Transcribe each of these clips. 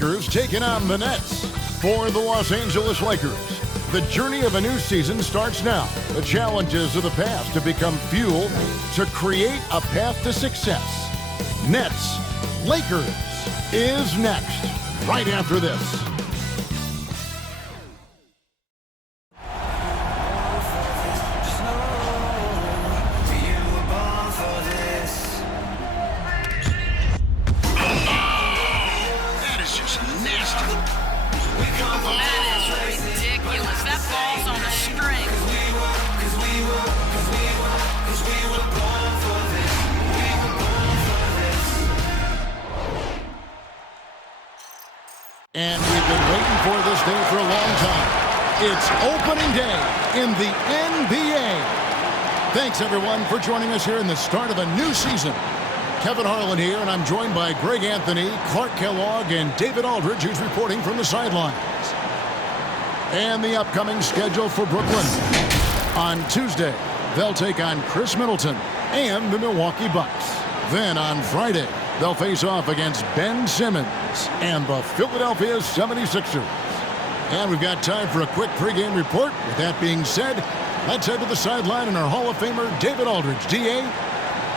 Lakers taking on the Nets. For the Los Angeles Lakers, the journey of a new season starts now. The challenges of the past have become fuel to create a path to success. Nets, Lakers is next, right after this. And we've been waiting for this day for a long time. It's opening day in the NBA. Thanks, everyone, for joining us here in the start of a new season. Kevin Harlan here, and I'm joined by Greg Anthony, Clark Kellogg, and David Aldridge, who's reporting from the sidelines. And the upcoming schedule for Brooklyn. On Tuesday, they'll take on Chris Middleton and the Milwaukee Bucks. Then on Friday, they'll face off against Ben Simmons and the Philadelphia 76ers. And we've got time for a quick pregame report. With that being said, let's head to the sideline and our Hall of Famer, David Aldridge. D.A.?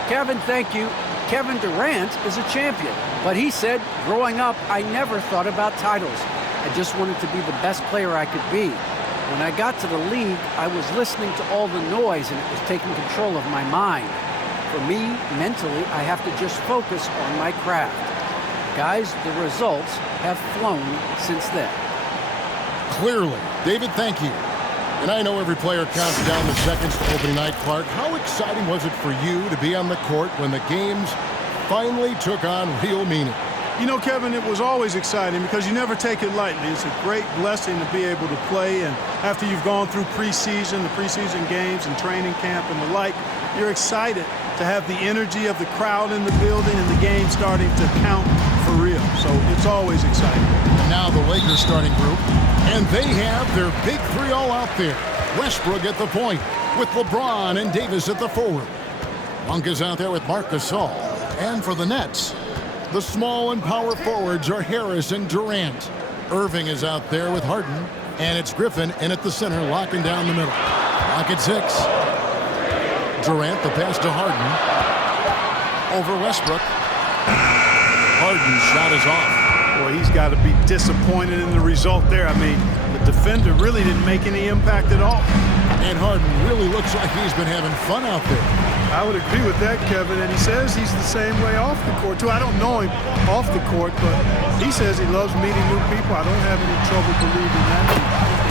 Kevin, thank you. Kevin Durant is a champion, but he said, growing up, I never thought about titles. I just wanted to be the best player I could be. When I got to the league, I was listening to all the noise and it was taking control of my mind. For me, mentally, I have to just focus on my craft. Guys, the results have flown since then. Clearly. David, thank you. And I know every player counts down the seconds to opening night, Clark. How exciting was it for you to be on the court when the games finally took on real meaning? You know, Kevin, it was always exciting because you never take it lightly. It's a great blessing to be able to play, and after you've gone through preseason, the preseason games and training camp and the like, you're excited to have the energy of the crowd in the building and the game starting to count for real. So it's always exciting. And now the Lakers starting group, and they have their big three all out there. Westbrook at the point with LeBron and Davis at the forward. Monk is out there with Marc Gasol. And for the Nets, the small and power forwards are Harris and Durant. Irving is out there with Harden, and it's Griffin in at the center, locking down the middle. Lock at 6. Durant, the pass to Harden. Over Westbrook. Harden's shot is off. Boy, he's got to be disappointed in the result there. I mean, the defender really didn't make any impact at all. And Harden really looks like he's been having fun out there. I would agree with that, Kevin, and he says he's the same way off the court, too. I don't know him off the court, but he says he loves meeting new people. I don't have any trouble believing that. He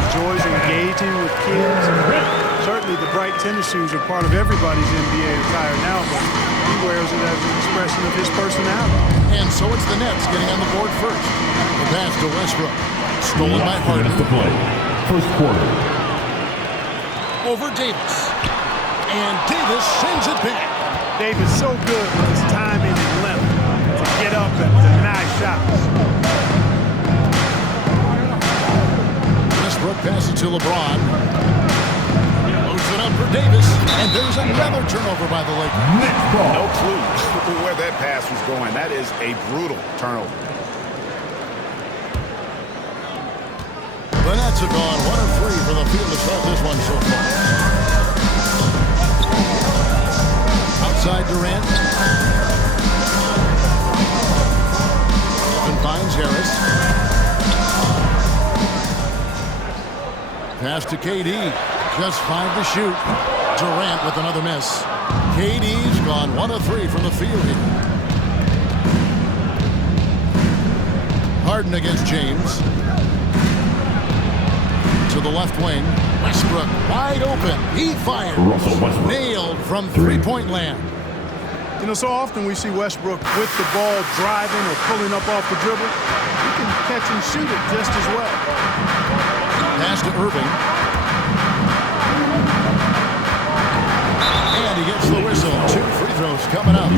enjoys engaging with kids. Certainly the bright tennis shoes are part of everybody's NBA attire now, but he wears it as an expression of his personality. And so it's the Nets getting on the board first. The pass to Westbrook. Stolen by Harden. To play. First quarter. Over Davis. And Davis sends it back. Davis so good with his timing and length to get up and deny shots. Westbrook passes to LeBron. Loads it up for Davis. And there's another turnover by the Lakers. No clue where that pass was going. That is a brutal turnover. The Nets have gone 1 of 3 from the field to start this one so far. Outside Durant. And finds Harris. Pass to KD. Just 5 to shoot. Durant with another miss. KD's gone 1 of 3 from the field here. Harden against James. To the left wing. Westbrook wide open. He fires. Nailed from three-point land. You know, so often we see Westbrook with the ball driving or pulling up off the dribble. He can catch and shoot it just as well. Pass to Irving. And he gets the whistle. 2 free throws coming up.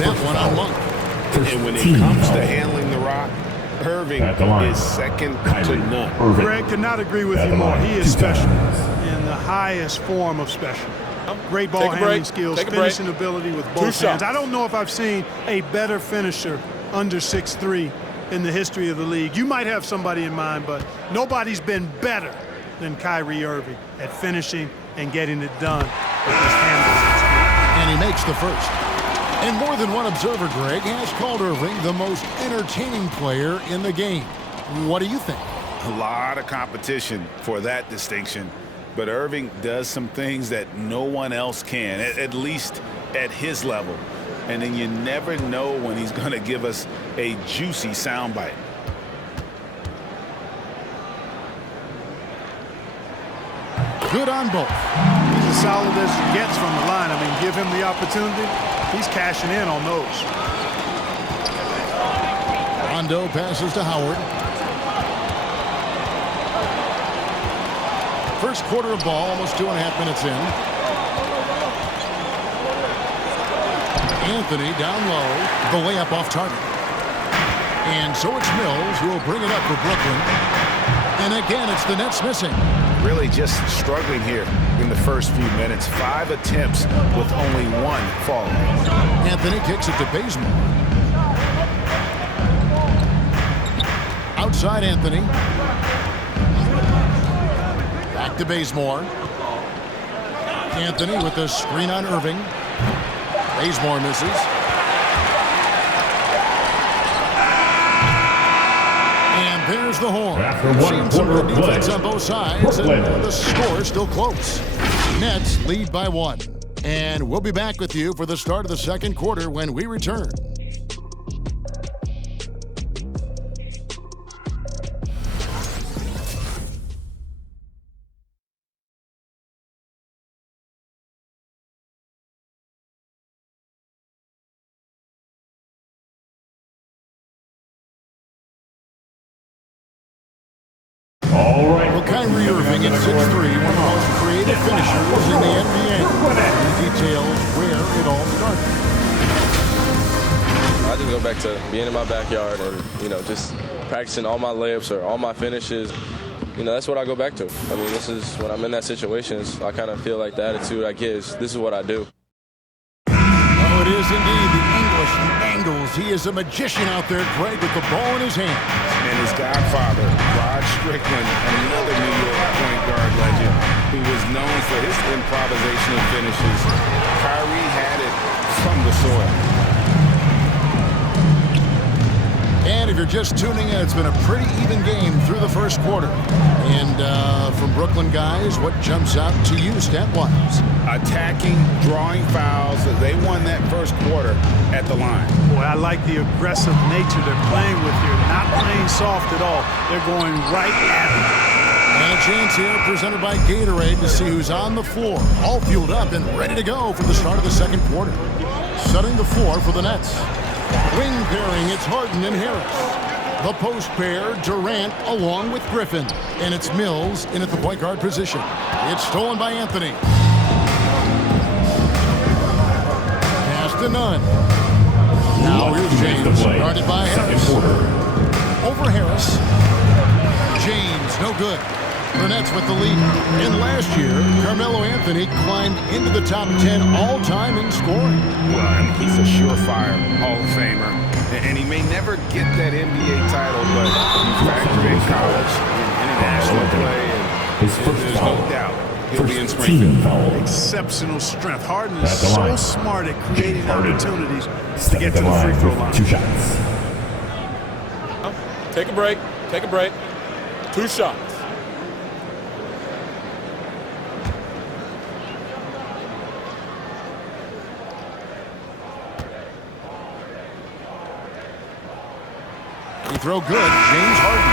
That one on Monk. And when it comes to handling the rock, Irving is second to none. Greg could not agree with you more. He is special in the highest form of special. Great ball handling skills, finishing ability with both hands. I don't know if I've seen a better finisher under 6'3" in the history of the league. You might have somebody in mind, but nobody's been better than Kyrie Irving at finishing and getting it done with his handles. And he makes the first. And more than one observer, Greg, has called Irving the most entertaining player in the game. What do you think? A lot of competition for that distinction, but Irving does some things that no one else can, at least at his level. And then you never know when he's going to give us a juicy soundbite. Good on both. He's as solid as he gets from the line. I mean, give him the opportunity. He's cashing in on those. Rondo passes to Howard. First quarter of ball, almost 2.5 minutes in. Anthony down low, the layup off target. And so it's Mills who will bring it up for Brooklyn. And again, it's the Nets missing. Really just struggling here in the first few minutes. 5 attempts with only 1 falling. Anthony kicks it to Bazemore. Outside Anthony. Back to Bazemore. Anthony with the screen on Irving. Bazemore misses. And there's the horn. Seems some good defense on both sides, and the score is still close. Nets lead by 1. And we'll be back with you for the start of the second quarter when we return. All right. Well, Kyrie Irving at 6'3", one of the most creative finishers in the NBA. He details where it all started. I just go back to being in my backyard and, just practicing all my layups or all my finishes. That's what I go back to. I mean, this is when I'm in that situation, I kind of feel like the attitude I get is this is what I do. Oh, it is indeed the English, the angles. He is a magician out there, Greg, with the ball in his hand. And his godfather, Rod Strickland, another New York point guard legend who was known for his improvisational finishes. Kyrie had it from the soil. And if you're just tuning in, it's been a pretty even game through the first quarter. And from Brooklyn guys, what jumps out to you stat-wise? Attacking, drawing fouls. They won that first quarter at the line. Boy, I like the aggressive nature they're playing with here. Not playing soft at all. They're going right at it. And a chance here presented by Gatorade to see who's on the floor. All fueled up and ready to go for the start of the second quarter. Setting the floor for the Nets. Wing pairing, it's Harden and Harris. The post pair, Durant along with Griffin. And it's Mills in at the point guard position. It's stolen by Anthony. Pass to Nunn. Now here's James, guarded by Harris. Over Harris. James, no good. The Nets with the lead. And last year, Carmelo Anthony climbed into the top 10 all-time in scoring. Well, he's a surefire Hall of Famer. And he may never get that NBA title, but you factor in college and international play, and there's no doubt he'll be in Springfield. Exceptional strength. Harden is so smart at creating opportunities to get to the free throw line. 2 shots. Take a break. Take a break. 2 shots. He throw good, James Harden.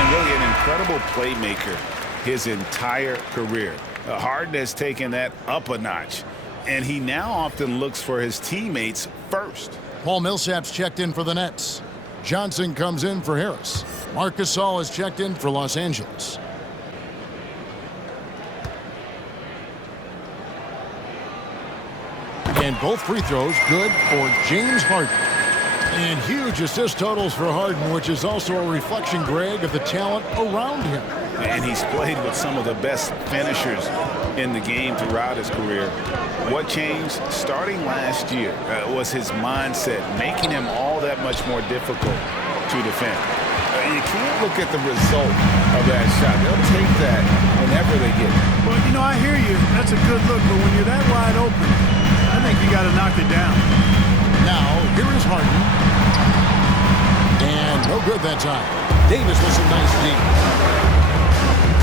And really an incredible playmaker his entire career. Harden has taken that up a notch, and he now often looks for his teammates first. Paul Millsap's checked in for the Nets. Johnson comes in for Harris. Marc Gasol is checked in for Los Angeles. And both free throws good for James Harden. And huge assist totals for Harden, which is also a reflection, Greg, of the talent around him. And he's played with some of the best finishers in the game throughout his career. What changed starting last year was his mindset, making him all that much more difficult to defend. You can't look at the result of that shot. They'll take that whenever they get it. Well, you know, I hear you. That's a good look, but when you're that wide open, I think you got to knock it down. Now, here is Harden. And no good that time. Davis with some nice D.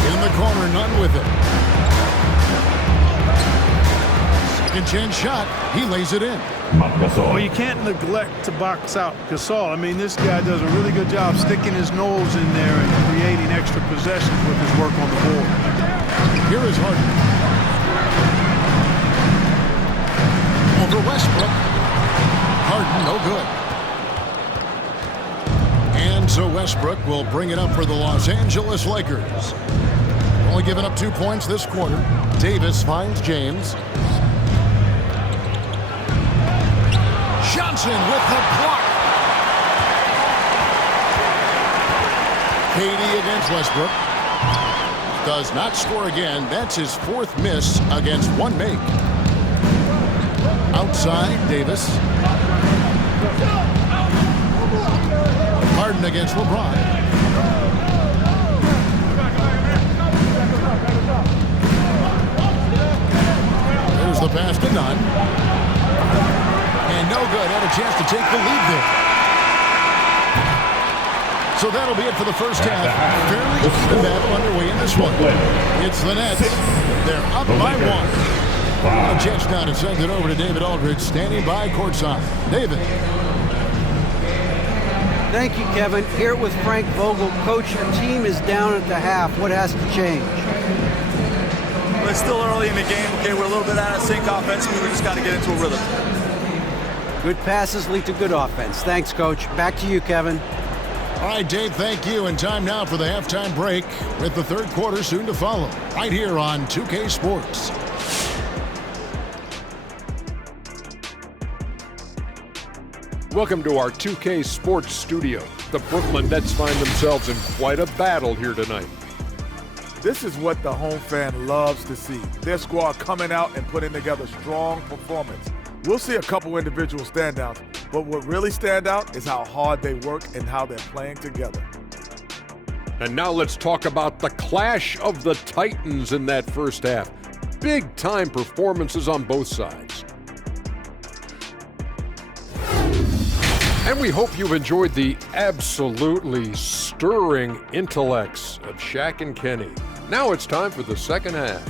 In the corner, none with it. Second chance shot. He lays it in. Well, you can't neglect to box out Gasol. I mean, this guy does a really good job sticking his nose in there and creating extra possessions with his work on the board. Here is Harden. Over Westbrook. Harden, no good. And so Westbrook will bring it up for the Los Angeles Lakers. Only giving up 2 points this quarter. Davis finds James. Johnson with the block. KD against Westbrook. Does not score again. That's his fourth miss against one make. Outside, Davis. Harden against LeBron. There's the pass to Nunn. And no good. Had a chance to take the lead there. So that'll be it for the first half. Fairly even battle underway in this one. It's the Nets. They're up by one. A chance now to send it over to David Aldridge, standing by courtside. David. Thank you, Kevin. Here with Frank Vogel. Coach, your team is down at the half. What has to change? Well, it's still early in the game. Okay, we're a little bit out of sync offensively. We just got to get into a rhythm. Good passes lead to good offense. Thanks, Coach. Back to you, Kevin. All right, Dave, thank you. And time now for the halftime break with the third quarter soon to follow. Right here on 2K Sports. Welcome to our 2K Sports studio. The Brooklyn Nets find themselves in quite a battle here tonight. This is what the home fan loves to see. Their squad coming out and putting together strong performance. We'll see a couple individual standouts, but what really stand out is how hard they work and how they're playing together. And now let's talk about the clash of the Titans in that first half. Big-time performances on both sides. And we hope you've enjoyed the absolutely stirring intellects of Shaq and Kenny. Now it's time for the second half.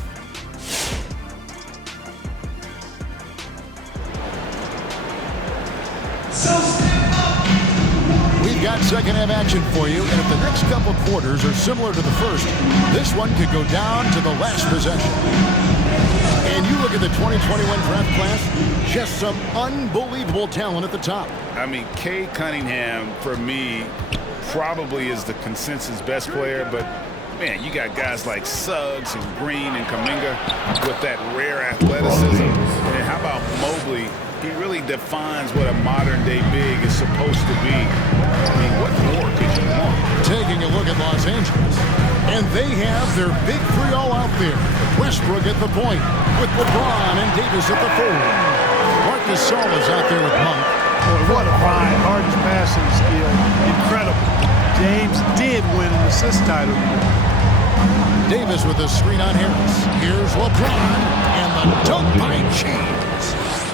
We've got second half action for you, and if the next couple quarters are similar to the first, this one could go down to the last possession. And you look at the 2021 draft class, just some unbelievable talent at the top. I mean, Cade Cunningham, for me, probably is the consensus best player, but man, you got guys like Suggs and Green and Kuminga with that rare athleticism. And how about Mobley? He really defines what a modern-day big is supposed to be. I mean, what more could you want? Taking a look at Los Angeles, and they have their big three all out there. Westbrook at the point, with LeBron and Davis at the forward. Marc Gasol is out there with Monk. Boy, what a find. Harden's passing skill, incredible. James did win an assist title. Davis with a screen on Harris. Here's LeBron, and the dunk by James.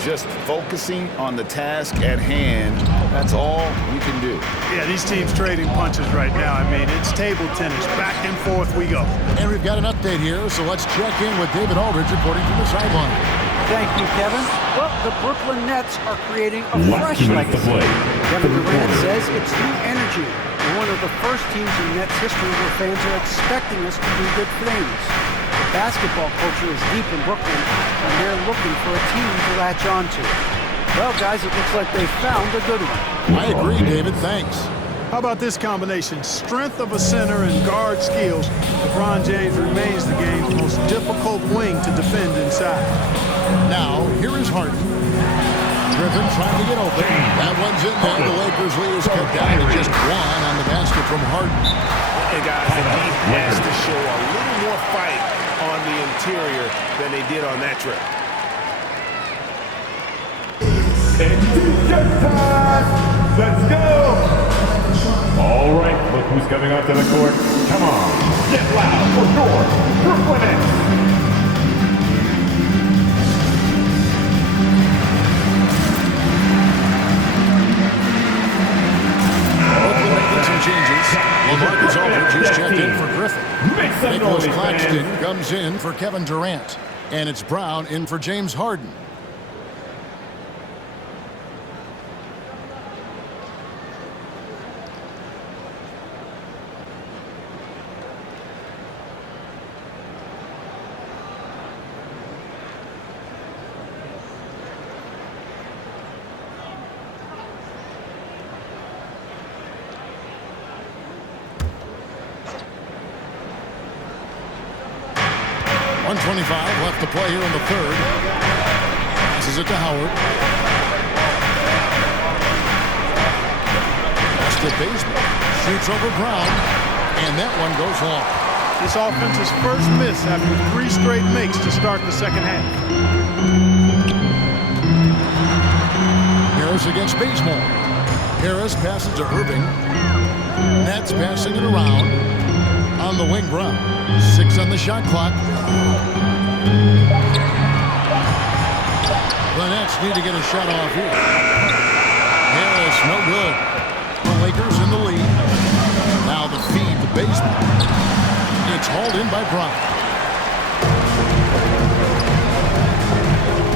Just focusing on the task at hand, that's all you can do. Yeah, these teams trading punches right now. I mean, it's table tennis. Back and forth we go. And we've got an update here, so let's check in with David Aldridge reporting from the sideline. Thank you, Kevin. Well, the Brooklyn Nets are creating a fresh legacy. Kevin Durant says it's new energy. We're one of the first teams in Nets history where fans are expecting us to do good things. Basketball culture is deep in Brooklyn, and they're looking for a team to latch onto. Well, guys, it looks like they found a good one. I agree, David. Thanks. How about this combination? Strength of a center and guard skills. LeBron James remains the game's most difficult wing to defend inside. Now, here is Harden. Griffin trying to get open. That one's in there. The Lakers lead is cut down to just one on the basket from Harden. And guys, the team has to show a little more fight on the interior than they did on that trip. Let's go! All right, look who's coming onto the court. Come on, get loud for your Brooklyn Nets. Brooklyn making some changes. LaMarcus Aldridge is checked in for Griffin. Nicholas Claxton comes in for Kevin Durant. And it's Brown in for James Harden. .125 left to play here in the third. Passes it to Howard. Pass to Bazemore. Shoots over Brown. And that one goes long. This offense's first miss after 3 straight makes to start the second half. Harris against Bazemore. Harris passes to Irving. Nets passing it around. On the wing, Brown. 6 on the shot clock. The Nets need to get a shot off here. Harris, no good. The Lakers in the lead. Now the feed to Bazemore. It's hauled in by Brown.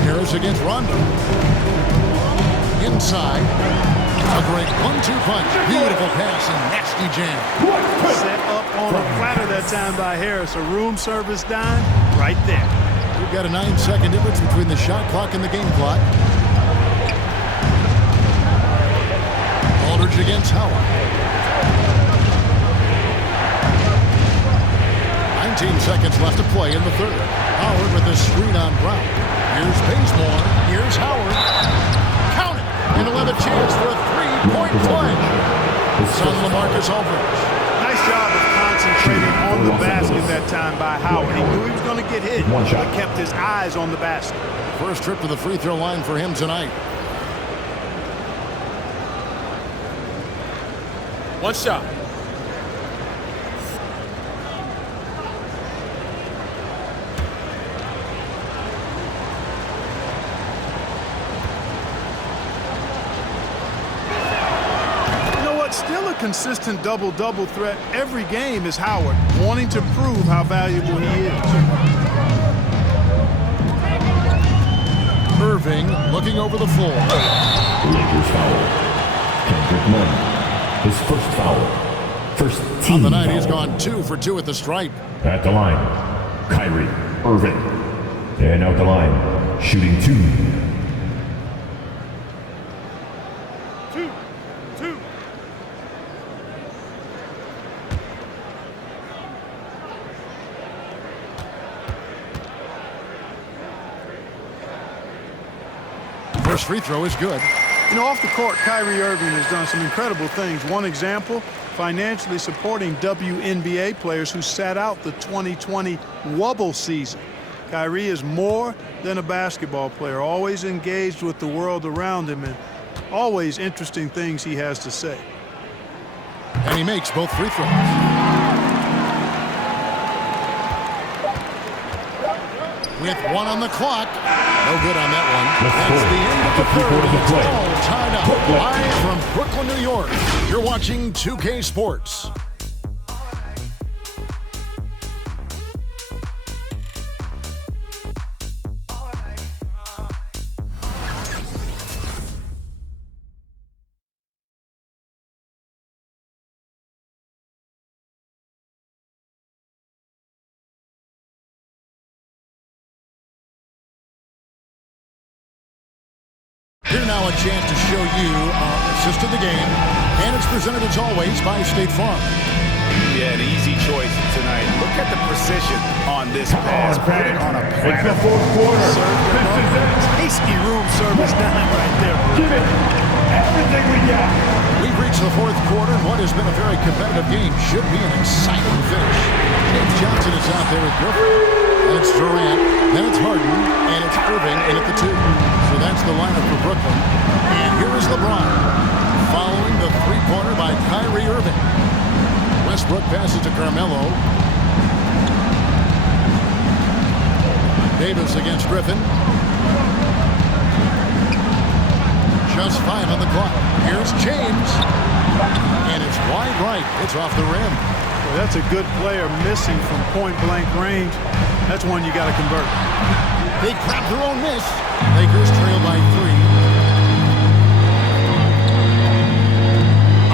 Harris against Rondo. Inside. A great 1-2 punch. Beautiful pass and nasty jam. Set up on a platter that time by Harris. A room service dime right there. We've got a 9-second difference between the shot clock and the game clock. Aldridge against Howard. 19 seconds left to play in the third. Howard with a screen on Brown. Here's Bazemore. Here's Howard. Count it. And he'll have a chance for a 3-point play. It's on LaMarcus Aldridge. Nice job of concentrating on the basket that time by Howard. He knew he was going to get hit, but kept his eyes on the basket. First trip to the free throw line for him tonight. One shot. Still a consistent double-double threat every game is Howard, wanting to prove how valuable he is. Irving looking over the floor. Lakers foul. Kendrick Nunn. His first foul. First team On the night, foul. he's gone 2 for 2 at the stripe. At the line, Kyrie Irving. And out the line, shooting 2. First free throw is good. You know, off the court, Kyrie Irving has done some incredible things. One example, financially supporting WNBA players who sat out the 2020 Wubble season. Kyrie is more than a basketball player, always engaged with the world around him, and always interesting things he has to say. And he makes both free throws. With 1 on the clock. No good on that one. That's the end of the third, and it's all tied up. Live from Brooklyn, New York. You're watching 2K Sports. Here now a chance to show you assist of the game, and it's presented as always by State Farm. Yeah, an easy choice tonight. Look at the precision on this pass. Put it on a platter. It's the fourth quarter. This is it. Tasty room service dime right there. Give it everything we got. We've reached the fourth quarter, and what has been a very competitive game should be an exciting finish. James Johnson is out there with Griffin, and it's Durant, then it's Harden, and it's Irving in at the 2. So that's the lineup for Brooklyn. And here is LeBron. following the three-pointer by Kyrie Irving. Westbrook passes to Carmelo. Davis against Griffin. Just 5 on the clock. Here's James. And it's wide right. It's off the rim. Well, that's a good player missing from point-blank range. That's one you got to convert. They grab their own miss. Lakers trail by 3.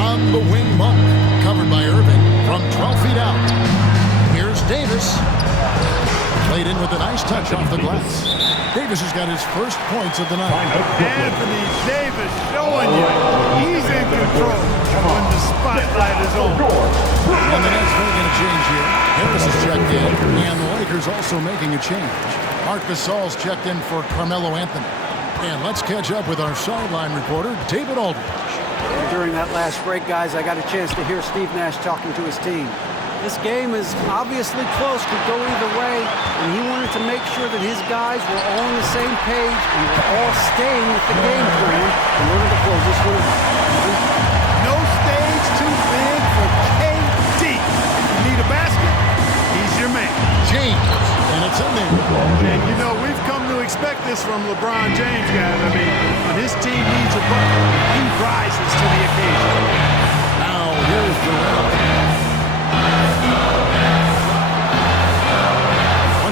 On the wing, Monk. Covered by Irving from 12 feet out. Here's Davis. Played in with a nice touch off the glass. Davis has got his first points of the night. Anthony Davis showing you he's in control when the spotlight is on. And the Nets making a change here. Harris is checked in, and the Lakers also making a change. Marc Gasol's checked in for Carmelo Anthony. And let's catch up with our sideline reporter, David Aldridge. And during that last break, guys, I got a chance to hear Steve Nash talking to his team. This game is obviously close, could go either way, and he wanted to make sure that his guys were all on the same page and were all staying with the game plan in order to close this one out. No stage too big for KD. You need a basket, he's your man. James, and it's in there. And you know, we've come to expect this from LeBron James, guys. I mean, when his team needs a bucket, he rises to the occasion. Now, here's Durant.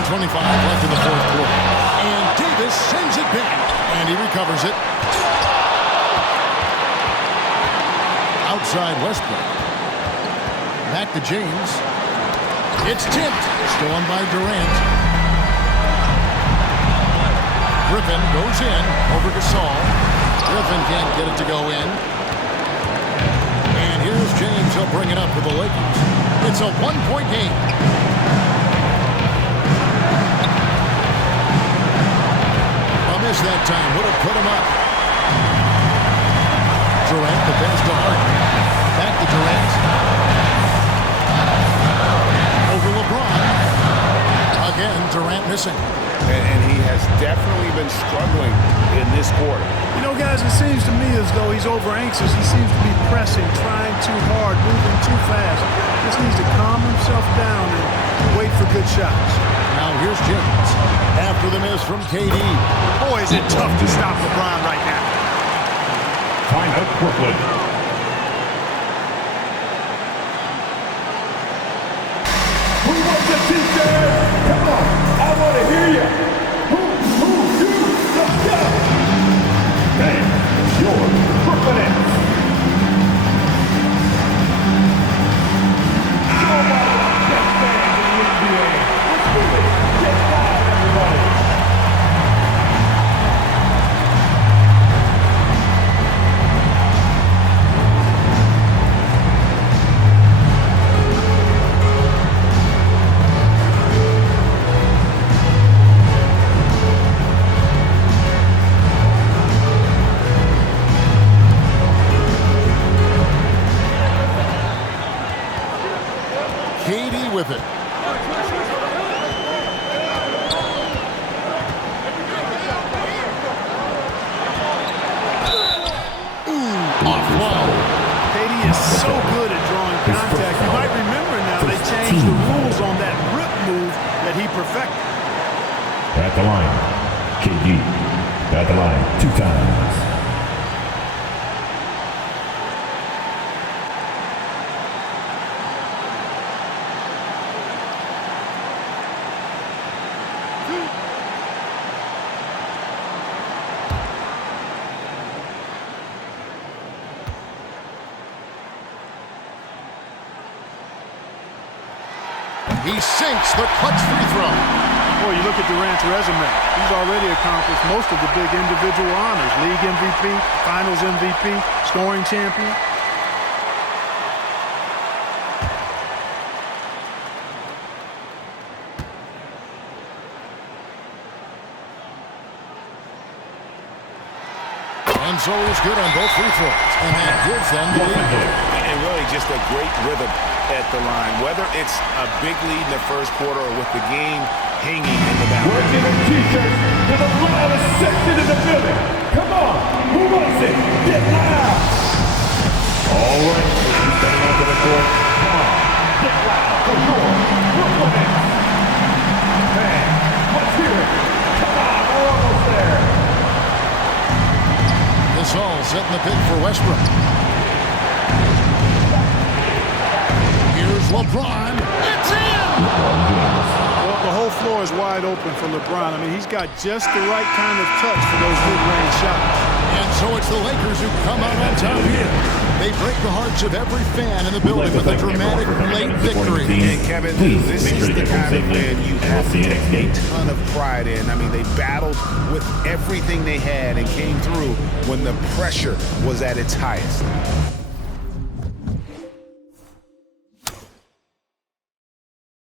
125 left in the fourth quarter. And Davis sends it back. And he recovers it. Outside Westbrook. Back to James. It's tipped. Stolen by Durant. Griffin goes in. Over to Gasol. Griffin can't get it to go in. And here's James. He'll bring it up for the Lakers. It's a one-point game. Miss that time. Would have put him up. Durant, the pass to Harden. Back to Durant. Over LeBron. Again, Durant missing. And he has definitely been struggling in this quarter. You know, guys, it seems to me as though he's over-anxious. He seems to be pressing, trying too hard, moving too fast. Just needs to calm himself down and wait for good shots. Now here's James. After the miss from KD. Boy, is it tough to stop LeBron right now. Time out, Brooklyn. Who wants a t-shirt? Come on, I want to hear you. Who, you, let's go. And your Brooklyn Nets. With it. KD is so good at drawing contact. You might remember now they changed the rules on that rip move that he perfected. At the line, KD. At the line, 2 times. He sinks the clutch free throw. Boy, you look at Durant's resume. He's already accomplished most of the big individual honors. League MVP, Finals MVP, scoring champion. And so he's good on both free throws. And that gives them the lead. And really just a great rhythm at the line. Whether it's a big lead in the first quarter or with the game hanging in the balance. We're giving t-shirts to the loudest section in the building. Come on, who wants it? Get loud! All right, stepping onto the court. Come on, get loud for your Brooklyn Nets. Man, let's hear it. Come on, we're almost there. Gasol setting the pick for Westbrook. Here's LeBron. It's in! Well, the whole floor is wide open for LeBron. I mean, he's got just the right kind of touch for those mid-range shots. And so it's the Lakers who come out on top here. They break the hearts of every fan in the building with a dramatic late victory. And Kevin, this is the kind of win you have to take a ton of pride in. I mean, they battled with everything they had and came through when the pressure was at its highest.